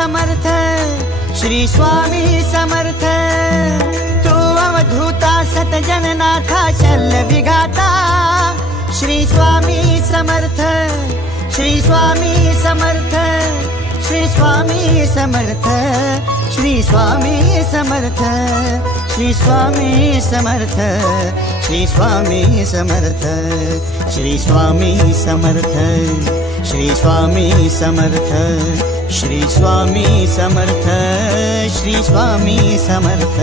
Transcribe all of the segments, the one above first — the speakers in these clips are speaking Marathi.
समर्थ श्री स्वामी समर्थ। तू अवधूता सतजननाथा शल्य विघाता श्री स्वामी समर्थ श्री स्वामी समर्थ श्री स्वामी समर्थ श्री स्वामी समर्थ श्री स्वामी समर्थ श्री स्वामी समर्थ श्री स्वामी समर्थ श्री स्वामी समर्थ श्री स्वामी समर्थ श्री स्वामी समर्थ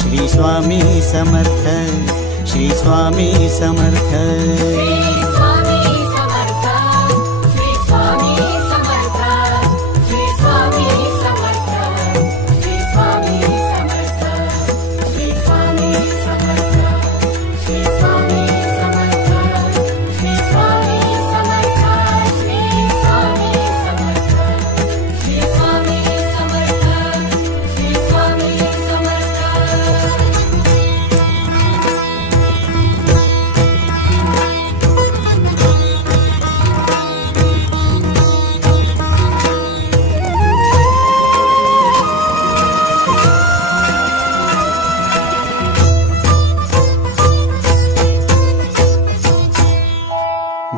श्री स्वामी समर्थ श्री स्वामी समर्थ।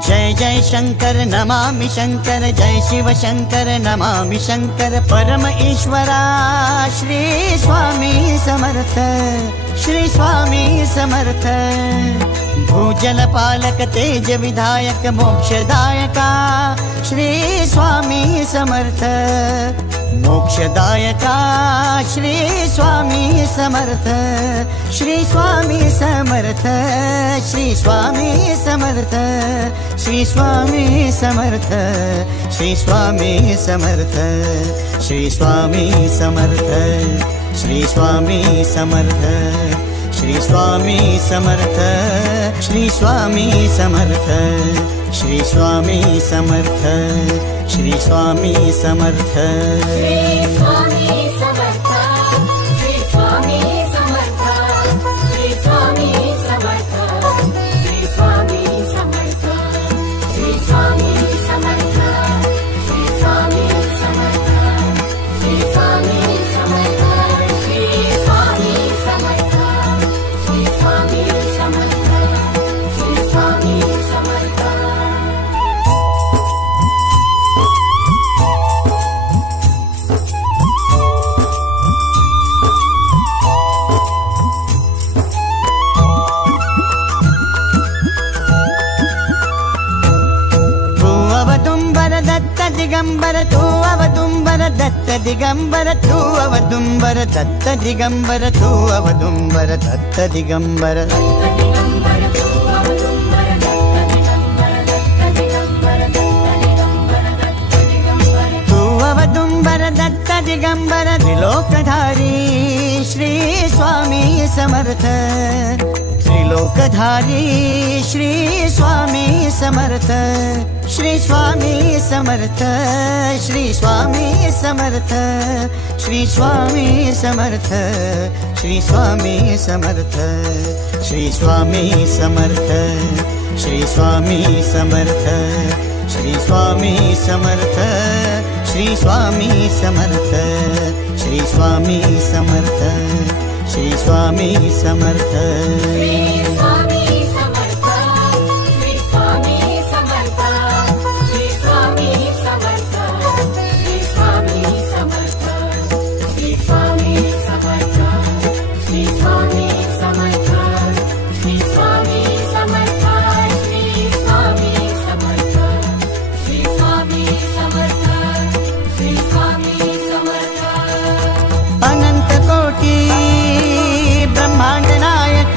जय जय शंकर नमामि शंकर जय शिव शंकर नमामि शंकर परम ईश्वरा श्री स्वामी समर्थ श्री स्वामी समर्थ। भूजल पालक तेज विधायक मोक्षदायका श्री स्वामी समर्थ मोक्षदायका श्री स्वामी समर्थ श्री स्वामी समर्थ श्री स्वामी समर्थ श्री स्वामी समर्थ श्री स्वामी समर्थ श्री स्वामी समर्थ श्री स्वामी समर्थ श्री स्वामी समर्थ श्री स्वामी समर्थ श्री स्वामी समर्थ श्री स्वामी समर्थ। दिगंबर तू अवदुंबर दत्त दिगंबर तू अवदुंबर दत्त दिगंबर तू अवदुंबर दत्त दिगंबर। तू अवदुंबर दत्त दिगंबर त्रिलोकधारी श्री स्वामी समर्थ त्रिलोकधारी श्री स्वामी समर्थ श्री स्वामी समर्थ श्री स्वामी समर्थ श्री स्वामी समर्थ श्री स्वामी समर्थ श्री स्वामी समर्थ श्री स्वामी समर्थ श्री स्वामी समर्थ श्री स्वामी समर्थ श्री स्वामी समर्थ श्री स्वामी समर्थ। अनंत कोटी ब्रह्मांड नायक